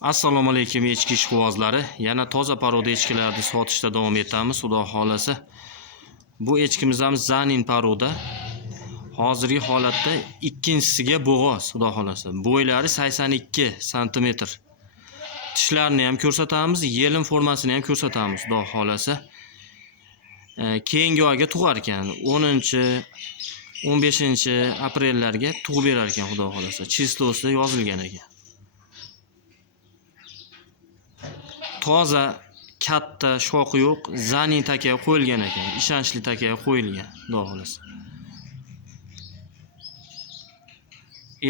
Assalomu alaykum echki ishqibozlari. Yana toza poroda echkilarni sotishda davom etamiz, xudo xolasa. Bu echkimiz ham zanin poroda. Hozirgi holatda ikkinchisiga bo'g'oz, xudo xolasa. Bo'ylari 82 sm. Tishlarini ham ko'rsatamiz, yelin formasini ham ko'rsatamiz, xudo xolasa. Keyingi oyga tug'ar ekan. 10-15 aprellarga tug'ib berar ekan, xudo xolasa. Chislosi yozilgan ekan. Toza, katta, shoqi yo'q, zanin takaga qo'yilgan ekan. Ishonchli takaga qo'yilgan, xudo xolasa.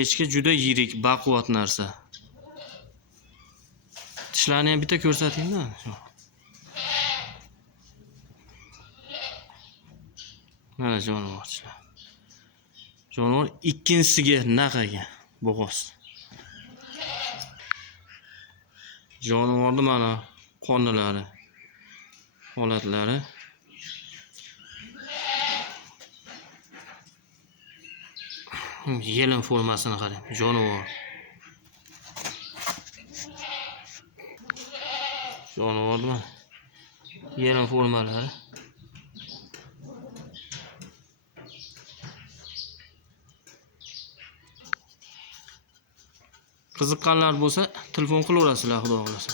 Echki juda yirik, baquvvat narsa. Tishlarini ham bitta ko'rsatingmi? Mana jonivor tishlar. Jonivor ikkinchisiga naq ekan, bo'g'oz. Jonivorning mana qonlari, holatlari. Yelin formasini qarang, jonivor. Jonivor mana yelin formalari. Qiziqqanlar bo'lsa, telefon qilaverasizlar, xudo xolasa.